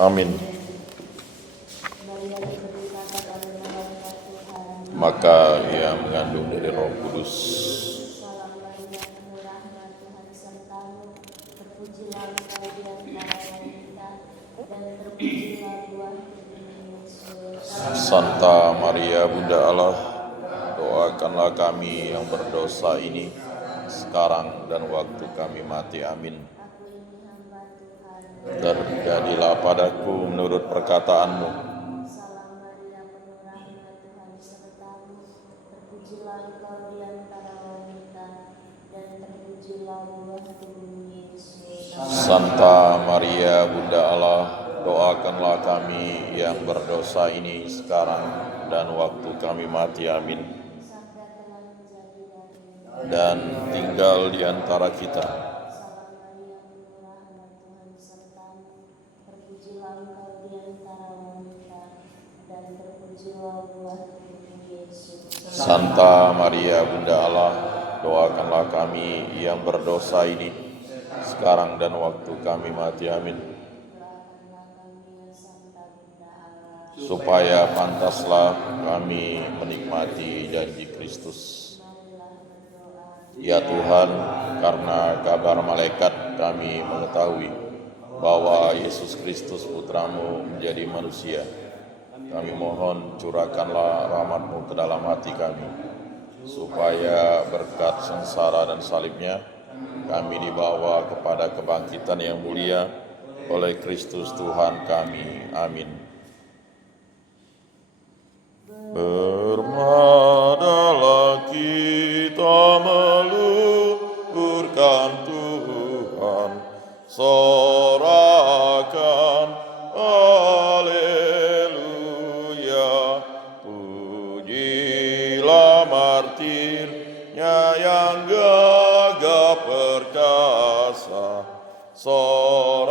Amin. Maka ia mengandung dari Roh Kudus. Santa Maria Bunda Allah, doakanlah kami yang berdosa ini sekarang dan waktu kami mati. Amin. Terjadilah padaku menurut perkataanmu. Santa Maria Bunda Allah, doakanlah kami yang berdosa ini sekarang dan waktu kami mati. Amin. Dan tinggal di antara kita. Santa Maria Bunda Allah, doakanlah kami yang berdosa ini sekarang dan waktu kami mati. Amin. Supaya pantaslah kami menikmati janji Kristus. Ya Tuhan, karena kabar malaikat kami mengetahui bahwa Yesus Kristus Putramu menjadi manusia. Kami mohon curahkanlah rahmat-Mu ke dalam hati kami, supaya berkat sengsara dan salibnya kami dibawa kepada kebangkitan yang mulia oleh Kristus Tuhan kami. Amin. Bermadalah kita meluhurkan Tuhan, sorakan haleluya. Pujilah martirnya yang gagah perkasa, sorakan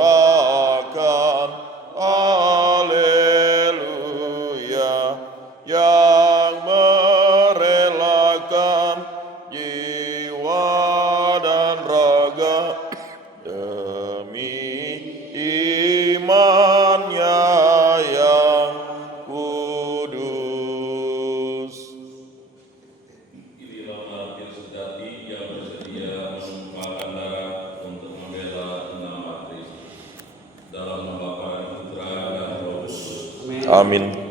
haleluya. Yang merelakan jiwa dan raga demi imannya yang kudus. Inilah martir sejati yang bersedia menumpahkan darah untuk membela nama Kristus. Dalam nama Bapa, Putra dan Roh Kudus. Amin.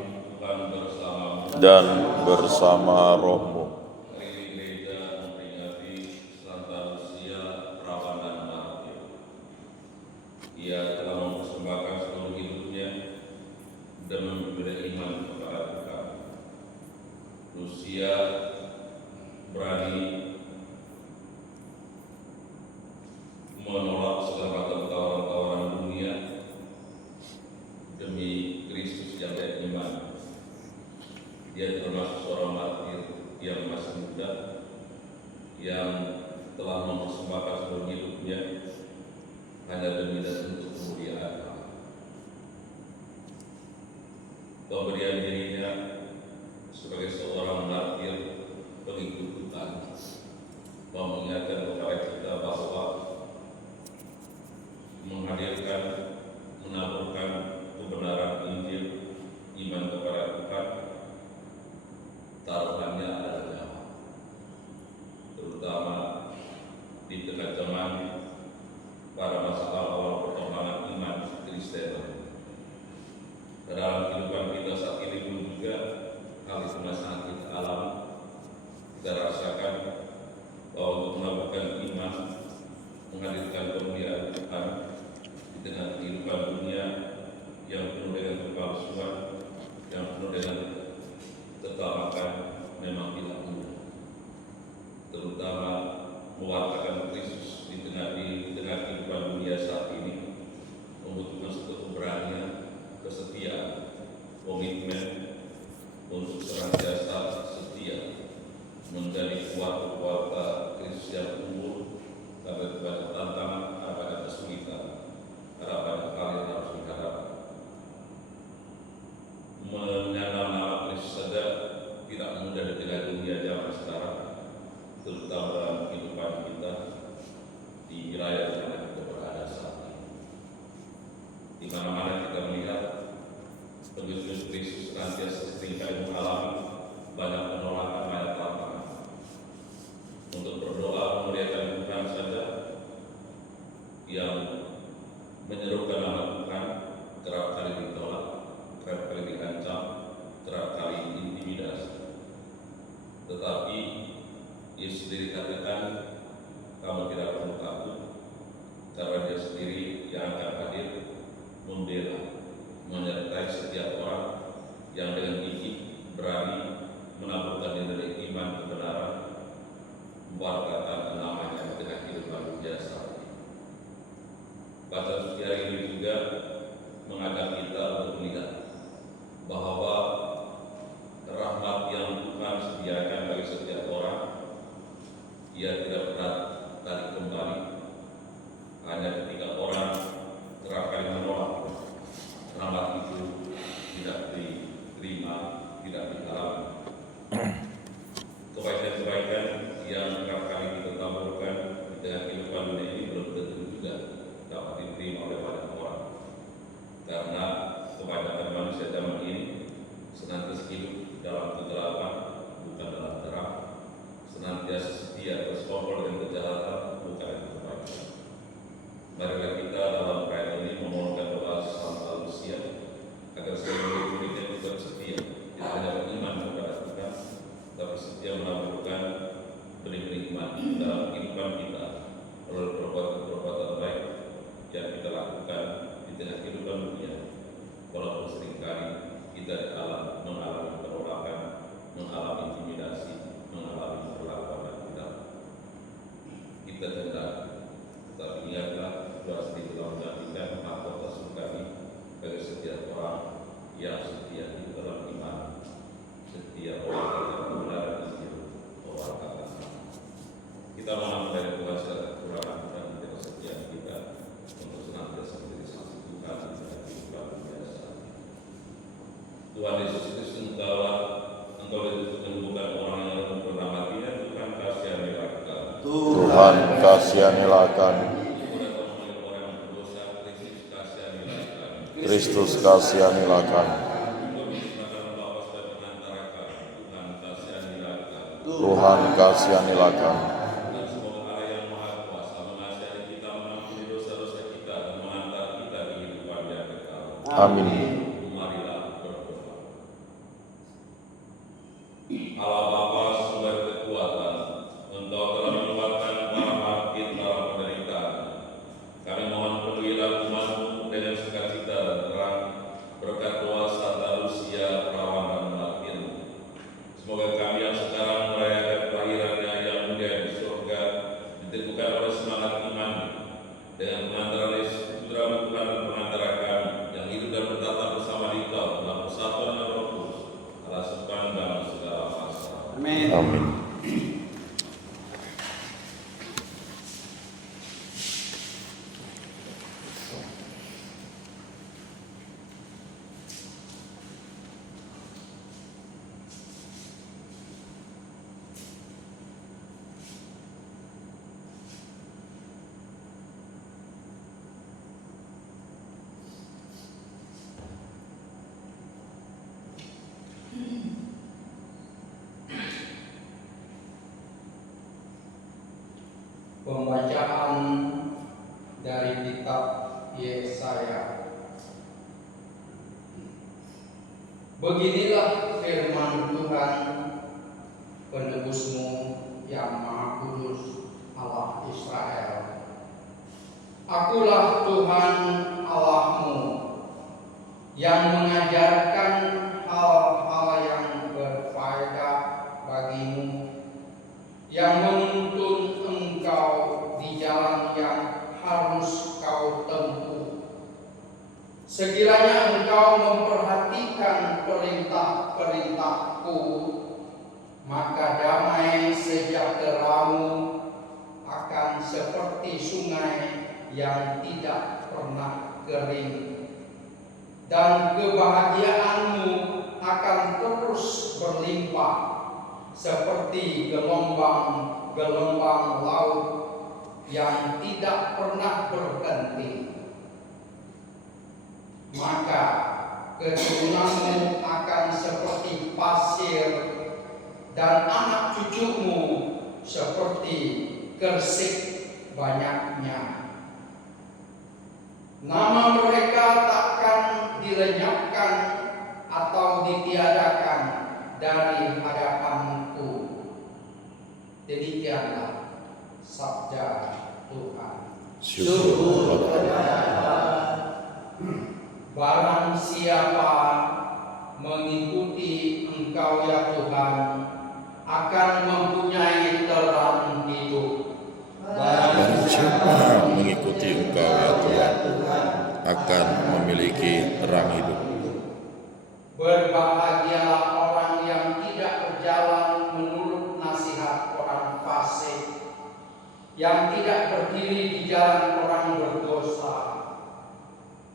Dan bersama rohmu. Hari ini gereja memperingati Santa Lucia, perawan dan martir. Ia telah mempersembahkan seluruh hidupnya dan memberi iman kepada Tuhan. Lucia berani menolak segala macam tawaran-tawaran dunia demi Kristus yang dia iman. Dia termasuk seorang martir yang masih muda, yang telah mempersembahkan seluruh hidupnya hanya demi dan untuk kemuliaan Allah. Pemberian dirinya sebagai seorang martir pengikut Tuhan mengingatkan kepada kita bahwa menghadirkan, menaburkan kebenaran Injil, iman kepada Tuhan, taruhannya adalah nyawa, terutama di tengah zaman pada masa awal perkembangan iman Kristen. Dalam kehidupan kita saat ini pun juga hal itu sangat kita alami, kita rasakan bahwa untuk melakukan iman, menghadirkan kemuliaan Tuhan di tengah kehidupan dunia yang penuh dengan kepalsuan, yang penuh dengan ketamakan, memang tidak mudah. Terutama mewartakan Kristus di tengah kehidupan dunia saat ini membutuhkan satu keberanian, kesetiaan, komitmen untuk senantiasa setia menjadi kuat warta Kristus yang unggul. Karena banyak tantangan, ada banyak kesulitan, ada banyak hal yang harus diharap. Menyandang nama Kristus saja tidak mudah di tengah dunia zaman sekarang, terutama dalam kehidupan kita di wilayah yang kita berada saat ini. yang menyerukan nama Tuhan kerap kali ditolak, kerap kali diancam, kerap kali intimidasi. Tetapi Yesus sendiri katakan, kamu tidak perlu takut, karena Dia sendiri yang akan hadir membela, menyertai setiap orang yang dengan gigih berani menaburkan diri iman kebenaran, mewartakan namanya dengan kehidupan biasa. Bacaan suci hari ini juga mengajak kita untuk melihat bahwa rahmat yang Tuhan sediakan bagi setiap orang, Ia tidak pernah tarik kembali. Hanya ketika orang kerap kali menolak, rahmat itu tidak diterima, tidak dialami. Kebaikan-kebaikan yang kerap kali kita taburkan di tengah kehidupan dunia ini belum tentu juga dapat diterima oleh banyak orang, karena kebanyakan manusia zaman ini senantiasa hidup dalam kegelapan, bukan dalam terang, senantiasa setia bersekongkol dengan kejahatan, bukan dengan kebaikan. Marilah kita dalam perayaan ini memohonkan doa Santa Lucia agar seluruh muridnya tetap setia, tidak hanya beriman kepada Tuhan, tapi setia menaburkan benih-benih iman dalam kehidupan kita melalui perbuatan-perbuatan baik yang kita lakukan di tengah kehidupan dunia. Walaupun seringkali kita mengalami penolakan, mengalami intimidasi, mengalami perlakuan dan tidak, kita hendak, tetapi ingatlah doa sendiri telah menjanjikan mahkota surgawi bagi setiap orang yang setia di dalam iman, setiap orang yang kebenaran Injil, mewartakan. Kita mohon dari Tuhan segala kekurangan dan kesetiaan kita untuk senantiasa menjadi saksi Tuhan di dalam kehidupan biasa. Tuhan Yesus Kristus, Engkau ditemukan orang yang pernah matinya, Tuhan kasihanilah kami. Tuhan kasihanilah kami. Kristus kasihanilah kami. Tuhan kasihanilah kami. Dan semoga Allah yang Maha Kuasa mengasihani kita, mengampuni dosa-dosa kita, dan mengantar kita di kehidupan yang kekal. Amin. Marilah berdoa. Allah Bapa sumber kekuatan, Engkau telah menguatkan para martir dalam penderitaan. Kami mohon penuhilah umat-Mu dengan sukacita dan terang berkat doa Santa Lucia perawan dan martir. Semoga kami yang sekarang merayakan kelahirannya yang mulia di surga diteguhkan oleh semangat iman dengan pengantaran Yesus Putra-Mu Tuhan dan pengantara kami yang hidup dan bertatap bersama di Kau dalam persatuan dengan Roh Kudus, Allah sepanjang dalam segala masa. Amin. Amin. Pembacaan dari kitab Yesaya. Beginilah firman Tuhan, penebus-Mu yang Maha Kudus, Allah Israel. Akulah Tuhan Allah-Mu yang mengajarkan hal-hal yang berfaedah bagimu, yang menuntun engkau di jalan yang harus kau tempuh. Sekiranya engkau memperhatikan perintah-perintahku, maka damai sejahtera-Mu akan seperti sungai yang tidak pernah kering, dan kebahagiaan-Mu akan terus berlimpah seperti gelombang-gelombang laut yang tidak pernah berhenti. Maka keturunan-Mu akan seperti pasir dan anak cucu-Mu seperti kersik banyaknya. Nama mereka takkan dilenyapkan atau ditiadakan dari hadapanku. Demikianlah sabda Tuhan. Syukur Barang siapa mengikuti Engkau ya Tuhan akan mempunyai terang hidup. Barang siapa mengikuti Engkau ya Tuhan akan memiliki terang hidup. Berbahagialah orang yang tidak berjalan menurut nasihat orang fasik, yang tidak berdiri di jalan orang berdosa,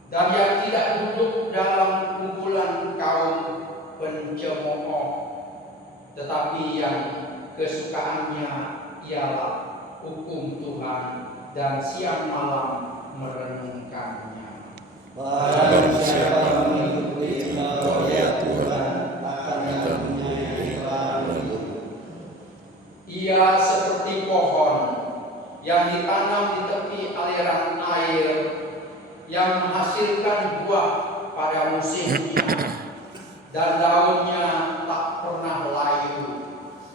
dan yang tidak duduk dalam kumpulan kaum pencemooh, tetapi yang kesukaannya ialah hukum Tuhan dan siang malam merenungkannya. Barang siapa mengikuti Engkau ya Tuhan akan memiliki terang hidup. Ia seperti pohon yang ditanam di tepi aliran air, yang menghasilkan buah pada musimnya, dan daunnya tak pernah layu.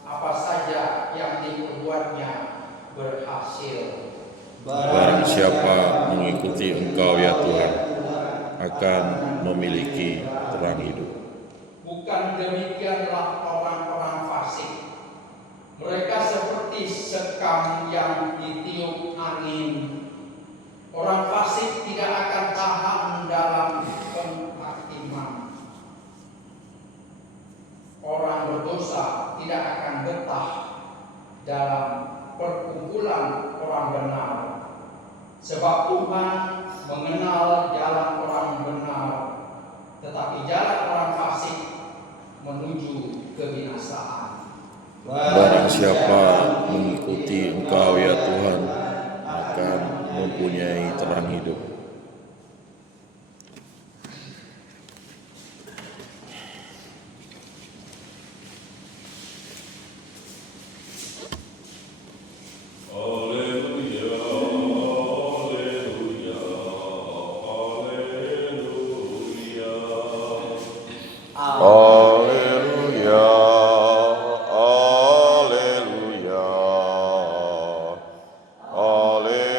Apa saja yang diperbuatnya berhasil. Barang siapa mengikuti Engkau ya Tuhan akan memiliki terang hidup. Bukan demikianlah orang-orang fasik. Mereka seperti sekam yang ditiup angin. Orang fasik tidak akan tahan dalam penghakiman. Orang berdosa tidak akan betah dalam perkumpulan orang benar. Sebab Tuhan mengenal jalan orang benar, tetapi jalan orang fasik menuju kebinasaan. Barang siapa mengikuti Engkau ya Tuhan akan mempunyai terang hidup. Haleluya, haleluya, haleluya.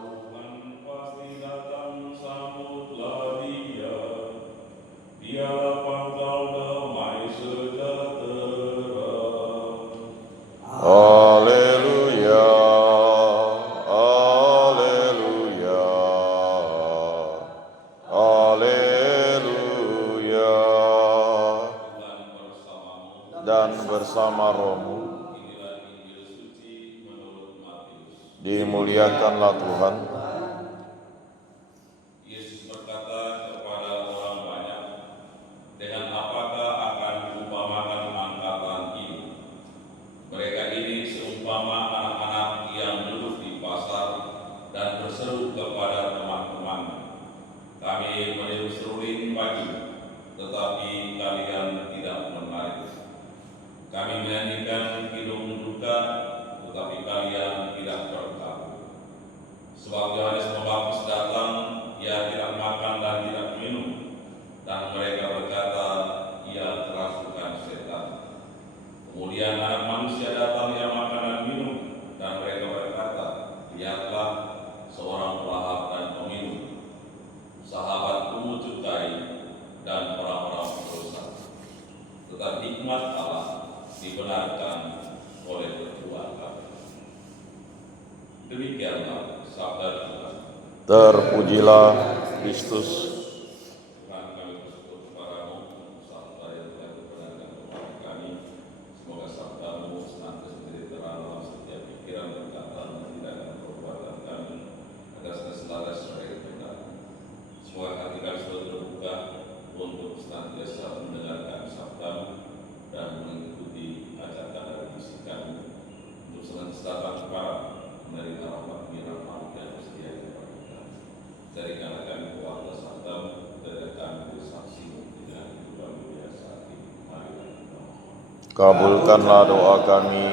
Tuhan pasti datang, sambutlah Dia. Biarlah pangkal damai sejahtera. Haleluya, haleluya, haleluya. Dan bersama rohmu, Inilah Injil suci menurut Matius. dimuliakanlah Tuhan. Yesus berkata kepada orang banyak, dengan apakah akan diumpamakan angkatan ini? Mereka ini seumpama anak-anak yang duduk di pasar dan berseru kepada teman-temannya, kami meniup seruling pagi, tetapi kalian tidak menarik. Kami menyanyikan kidung duka, tetapi kalian tidak tertarik. Sebab Yohanes Pembaptis datang, ia tidak makan dan tidak minum, dan mereka berkata, ia kerasukan setan. Kemudian Anak Manusia datang, ia makan dan minum, dan mereka berkata, lihatlah seorang pelahap dan peminum, sahabat pungut cukai dan orang-orang berdosa. Tetapi hikmat Allah dibenarkan oleh kedua kami. Demikianlah sabda Tuhan. Terpujilah Kristus. Tuhan, kami bersyukur kepadamu, sabda yang telah dibenarkan kepada kami. Semoga sabdamu senantiasa menjadi terang dalam setiap pikiran, perkataan, dan tindakan perbuatan kami, agar selalu sesuai kehendak. Semoga hati kami selalu terbuka untuk senantiasa mendengarkan sabdamu dan mengikuti ajakan dan bisikanmu, untuk senantiasa datang kepada menerima rahmat rahmat yang setia kepada kita. Jadikanlah kami keluarga sabdamu, jadikan kami bersaksimu dengan kehidupan dunia saat ini. Marilah kita mohon. Kabulkanlah doa kami,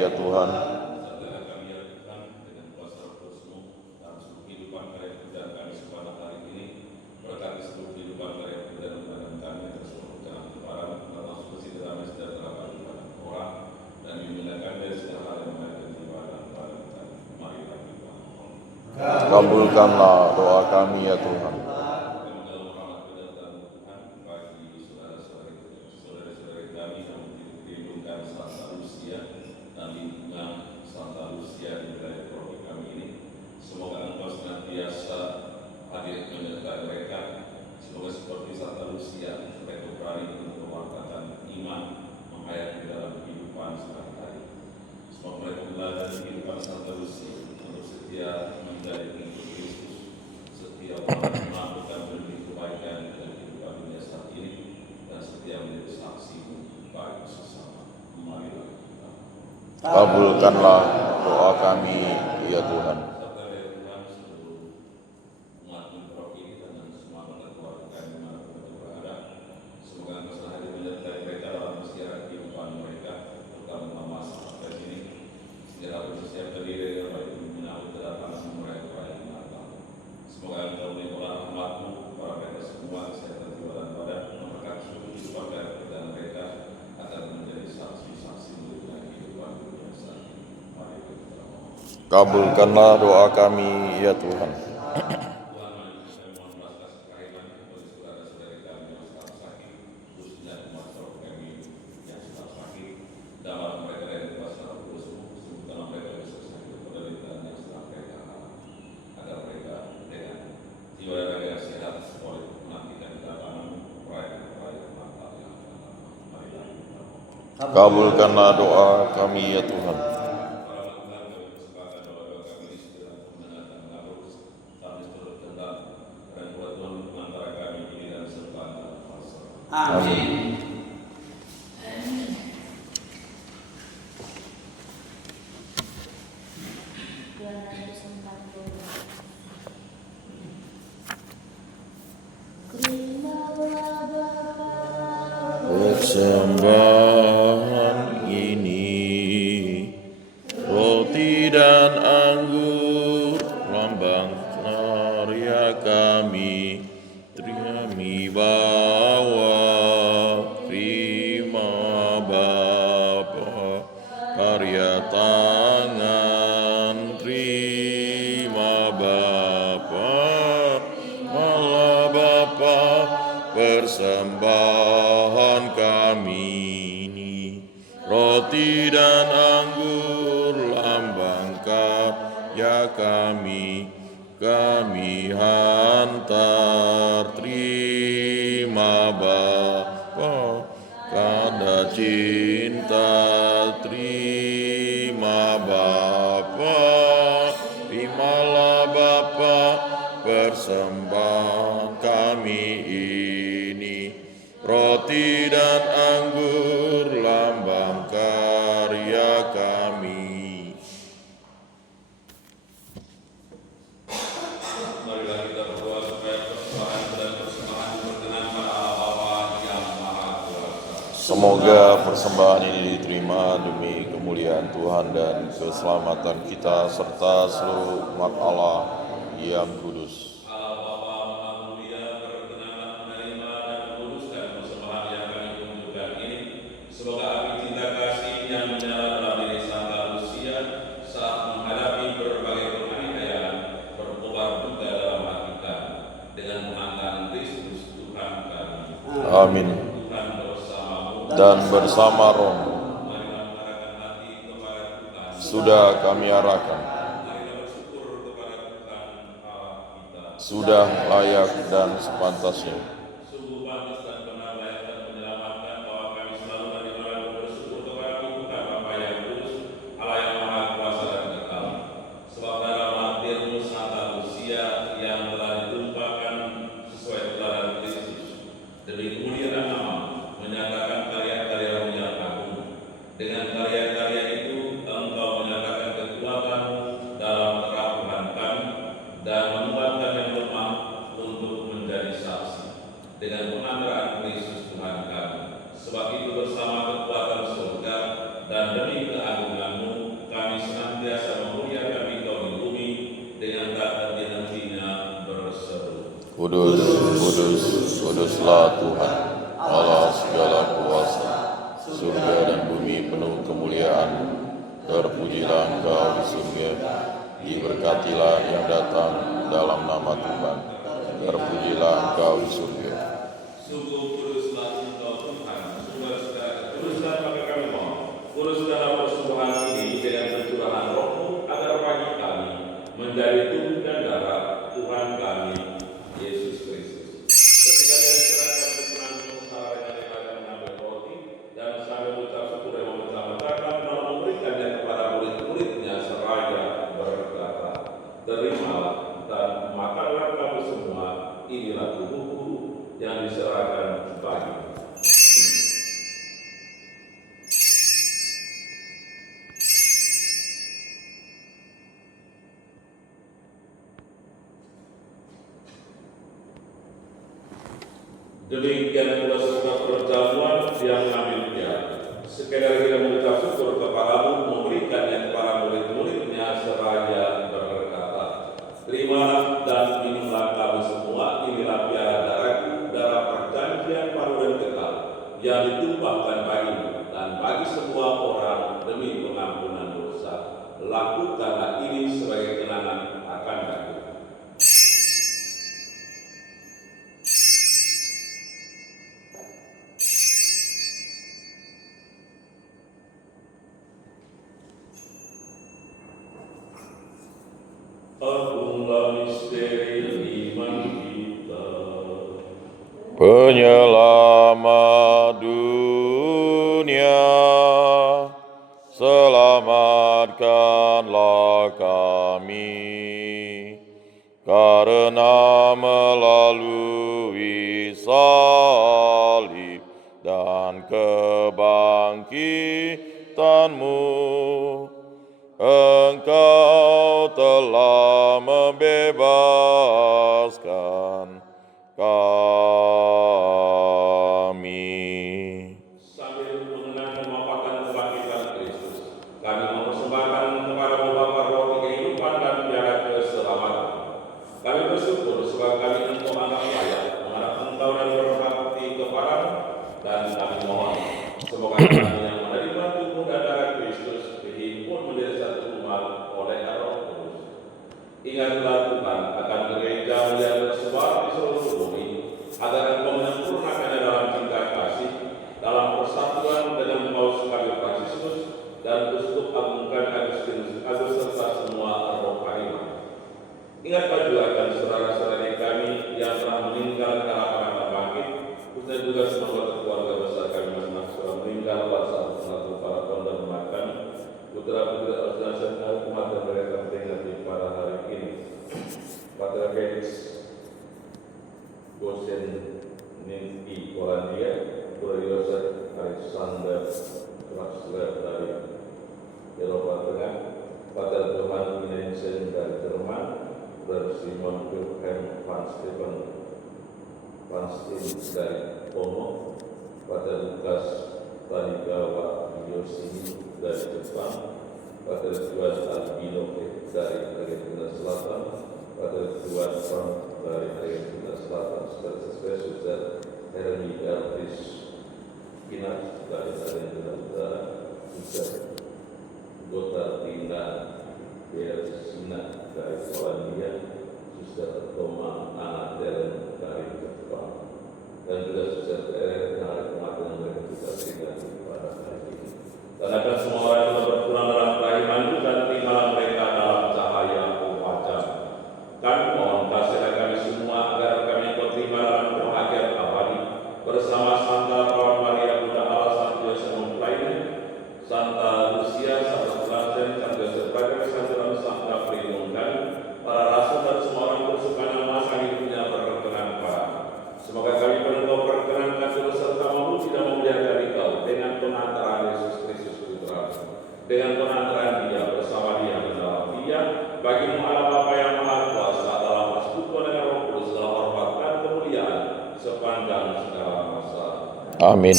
ya Tuhan. Sertakan kami ya Tuhan dengan kuasa roh kudus-Mu, dan Kabulkanlah doa kami ya Tuhan. Kabulkanlah doa kami ya Tuhan. Kabulkanlah doa kami ya Tuhan. Kabulkanlah doa kami ya Tuhan. Amin. Persembahan ini roti dan anggur, lambang karya kami, kami bawa. Terima Bapa, karya tangan, terima Bapa, malah Bapa, persembahan kami ini, roti dan anggur, lambang karya kami, kami hantar. Terima Bapa, karena cinta, terima Bapa, terimalah Bapa, persembahan kami ini, roti dan anggur, lambang karya kami. Marilah kita berdoa supaya persembahan dan persembahan berkenan pada Allah Bapa yang Maha Kuasa. Semoga persembahan ini diterima demi kemuliaan Tuhan dan keselamatan kita serta seluruh umat Allah yang kudus. Allah Bapa Maha Mulia, berkenanlah menerima dan menguduskan persembahan yang kami tunjukkan ini. Semoga api cinta kasih yang menyala dalam diri Santa Lucia saat menghadapi berbagai penganiayaan berkobar juga dalam hati kami dengan mengantar Kristus Tuhan kami. Amin. Tuhan bersamamu Dan bersama roh marilah mengarahkan hati kepada Tuhan. sudah kami arahkan, Marilah bersyukur kepada Tuhan Allah kita. sudah layak dan sepantasnya. Sungguh pantas dan benar layak dan menyelamatkan bahwa kami selalu dan dimana bersyukur kepada Tuhan Bapa yang kudus, Allah yang Maha Kuasa dan kekal. Sebab dalam martirmu Santa Lucia yang telah ditumpahkan sesuai teladan Kristus, demi kemuliaan nama menyatakan karya-karyamu yang agung. Dengan karya-karya itu engkau menyatakan kekuatanmu dalam kerapuhan kami dan menguatkan yang lemah untuk menjadi saksi dengan pengantaran Kristus Tuhan kami. Sebab itu bersama kekuatan surga dan demi keagunganmu kami senantiasa memuliakan Engkau di bumi dengan tak henti-hentinya berseru. Kudus, kudus, kuduslah Tuhan, Allah segala kuasa. Surga dan bumi penuh kemuliaan. Terpujilah Engkau di surga, Diberkatilah yang datang dalam nama Tuhan. Terpujilah Engkau di surga. Sungguh kuduslah Engkau Tuhan, kuduslah maka kami mohon, kuduskanlah persembahan ini dengan pencurahan Roh-Mu agar bagi kami menjadi tubuh dan darah Tuhan kami Yesus Kristus. Ketika dia diserahkan untuk menanggung kesalahannya, dia akan mengambil roti dan sambil mengucap syukur dan memecah-mecahkan lalu memberikannya kepada murid-muridnya seraya berkata, "Terimalah dan makanlah kamu semua, inilah tubuhku yang diserahkan bagimu." Demikian pula sesudah perjamuan yang mengambil piala. Sekedar kita mengucap syukur kepadamu, memberikannya kepada murid-muridnya seraya berkata, "Terimalah dan minumlah kamu semua, inilah piala darahku, darah perjanjian baru dan kekal, yang ditumpahkan bagimu dan bagi semua orang demi pengampunan dosa. Lakukanlah ini sebagai kenangan akan aku." Agunglah misteri iman kita. Penyelamat dunia, selamatkanlah kami, karena melalui salib dan kebangkitan-Mu, Engkau telah membebaskan kami. Sambil mengenang kewafatan kebangkitan Kristus, kami mempersembahkan kepada-Mu Bapa roti kehidupan dan piala keselamatan. Kami bersyukur sebab kami Engkau anggap layak menghadap Engkau dan berbakti kepada-Mu, dan kami mohon semoga kami yang menerima tubuh dan darah Kristus dihimpun menjadi satu umat oleh Roh Kudus. Ingatlah Tuhan akan gereja yang tersebar di seluruh bumi, agar Engkau menyempurnakannya dalam cinta kasih, dalam persatuan dengan Paus Kayu Fransiskus dan Uskup Agung Agustinus serta semua roh hariman. Ingatlah juga akan saudara-saudari kami yang telah meninggal karena akan bangkit, khususnya juga semua anggota keluarga besar kami masing-masing telah meninggal pada saat para pondok makan putra-putri organisasi umat dan mereka peringati pada hari ini. Pater Felix Gosen Ninki Polandia, Pura Yosef Alexander Krasler dari Eropa Tengah, Pater Johann Inensen dari Jerman, Pater Simon Wilhelm van Steen dari Kongo, Pater Lukas Tanigawa Yosini dari Jepang, Pater Juan Albino dari Argentina Selatan, Pater Juan Frank dari Argentina Selatan, Suster Hermi Elvis Kinas dari Argentina Utara, Suster Gotartina Bersina dari Polandia, Suster Toma Anatelen dari Jepang, dan juga Suster Eren yang ada kematian mereka juga peringati pada hari ini. Dan akan semua orang yang berpulang dalam kerahiman dan terimalah mereka dalam cahaya wajah. Kami mohon kasihlah kami semua agar kami ikut terima dalam kebahagiaan abadi bersama Santa Perawan Maria Bunda Allah Sang Yosef lainnya, Santa Lucia, Santa Sebastian, Santa Yosef Bagai, Santa Santa Perlindungan, para rasul dan semua orang bersuka yang masa hidupnya berkenan kepada. Semoga kami Engkau perkenankan terus serta mampu tidak membiarkan Engkau dengan pengantaran Yesus Kristus Putra, dengan pengantaran Dia bersama Dia dan dalam Dia, bagimu Allah Bapa yang Maha Kuasa dalam persekutuan dengan Roh Kudus dalam hormat dan kemuliaan sepanjang segala masa. Amin.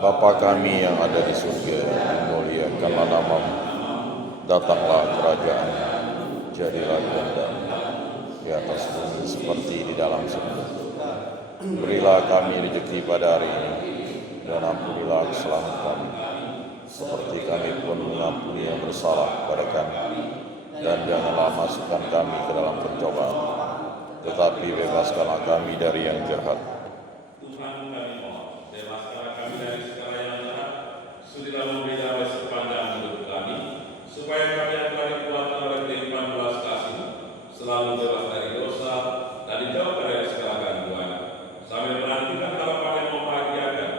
Bapa kami yang ada di surga, dimuliakanlah nama-Mu. Datanglah kerajaan, jadilah kehendak-Mu di atas bumi seperti di dalam surga. Berilah kami rezeki pada hari ini, dan ampunilah kesalahan kami, seperti kami pun mengampuni yang bersalah kepada kami. Dan janganlah masukkan kami ke dalam pencobaan, tetapi bebaskanlah kami dari yang jahat. Tuhan kami mohon, bebaskanlah kami dari segala yang jahat, sudilah memberi damai sepanjang hidup kami, supaya kami yang telah dikuatkan oleh kehidupan belas kasih, selalu bebas dari dosa, dan dijauhkan dari segala gangguan, sambil menantikan harapan yang membahagiakan,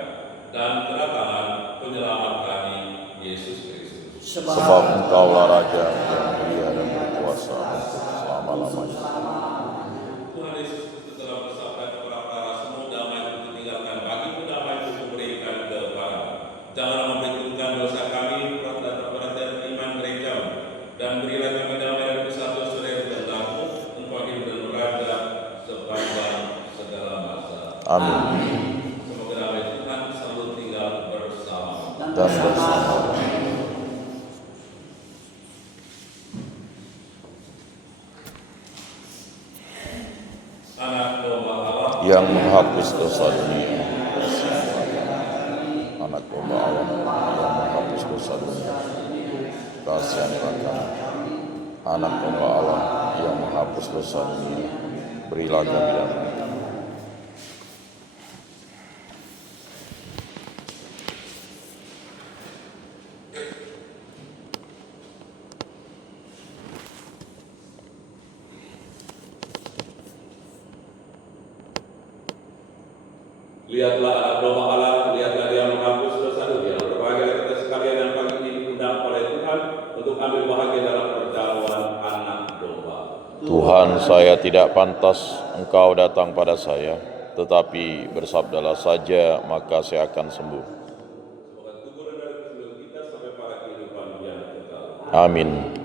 dan kedatangan penyelamat kami, Yesus Kristus. Sebab Engkaulah Raja yang mulia dan berkuasa untuk selama-lamanya. Tuhan Yesus Kristus telah bersabda kepada para semua, damai itu tinggalkan bagimu, damai itu kuberikan kepadamu. Janganlah memperhitungkan dosa kami, perhatian iman gerejamu, dan berilah kami damai dan bersatu saudara tentangmu, Engkau hidup dan beraja sepanjang segala masa. Amin. Semoga damai Tuhan selalu tinggal bersama Dan bersama anak domba Allah yang menghapus dosa dunia. Anak domba Allah yang menghapus dosa dunia, kasihanilah kami. Anak domba Allah yang menghapus dosa dunia, berilah kami damai. Lihatlah anak domba Allah, lihatlah dia menghapus dosa dunia. Berbahagia kita sekalian yang pagi ini diundang oleh Tuhan untuk ambil bahagia dalam perjamuan anak domba. Tuhan, saya tidak pantas Engkau datang pada saya, tetapi bersabdalah saja, maka saya akan sembuh. Semoga tubuh dan dari seluruh kita sampai pada kehidupan yang kekal. Amin.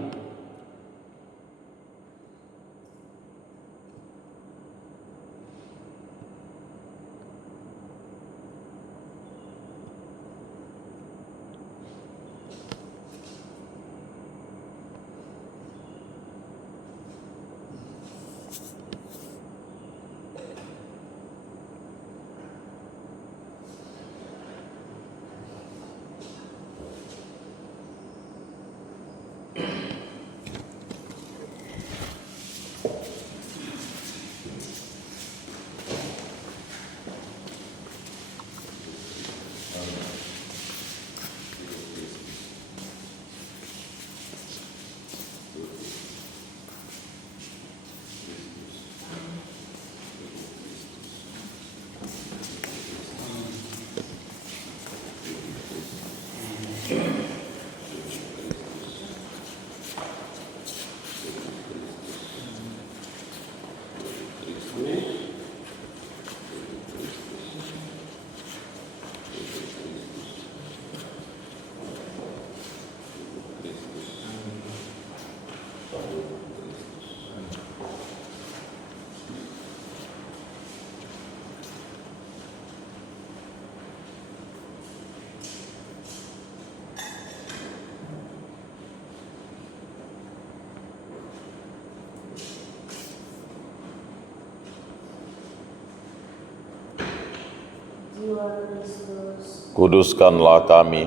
Kuduskanlah kami,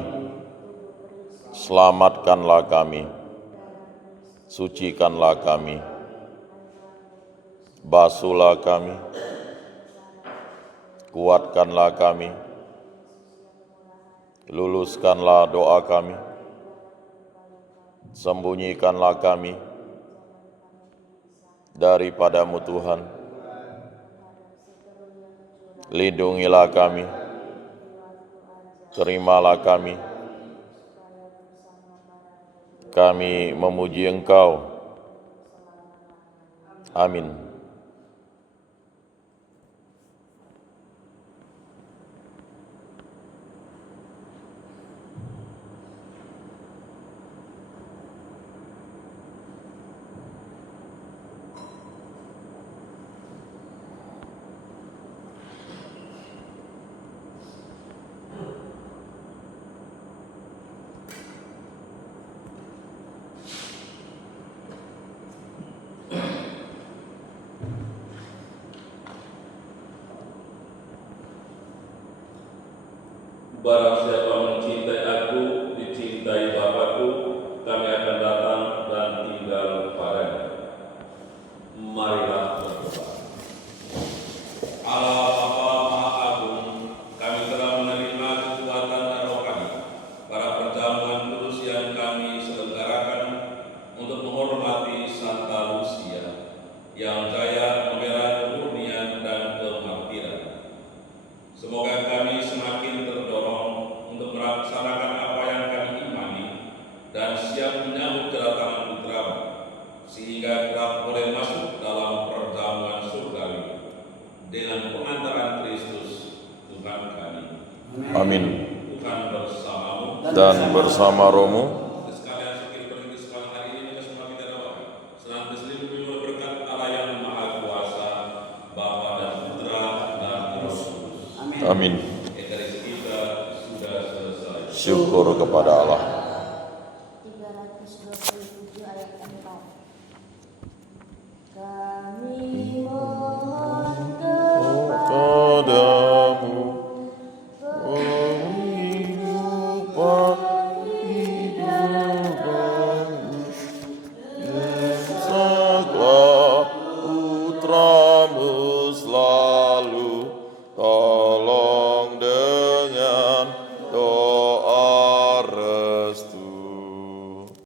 selamatkanlah kami, sucikanlah kami, basuhlah kami, kuatkanlah kami, luluskanlah doa kami, sembunyikanlah kami daripadamu Tuhan, lindungilah kami, terimalah kami memuji Engkau. Amin. Barang siapa mencintai aku, dicintai Bapakku, kami akan datang dan tinggal padanya. Marilah berdoa. Allah Bapa Maha Agung, kami telah menerima kekuatan dan rohani para perjamuan kudus yang kami selenggarakan untuk menghormati Santa Lucia yang jaya membela kemurnian dan kemartiran. Semoga kami semakin terdorong untuk melaksanakan apa yang kami imani dan siap menyambut kedatangan Putra-Mu, sehingga kelak boleh masuk dalam perjamuan surgawi dengan pengantaran Kristus Tuhan kami. Amin. Tuhan bersamamu. Dan bersama rohmu. Sekalian sekali bagi sekalian hari ini kita semua kita doakan. Senantiasa dilindungi oleh berkat Allah yang Maha Kuasa, Bapa dan Putra dan Roh Kudus. Amin. Ekaristi kita sudah selesai. Syukur kepada Allah.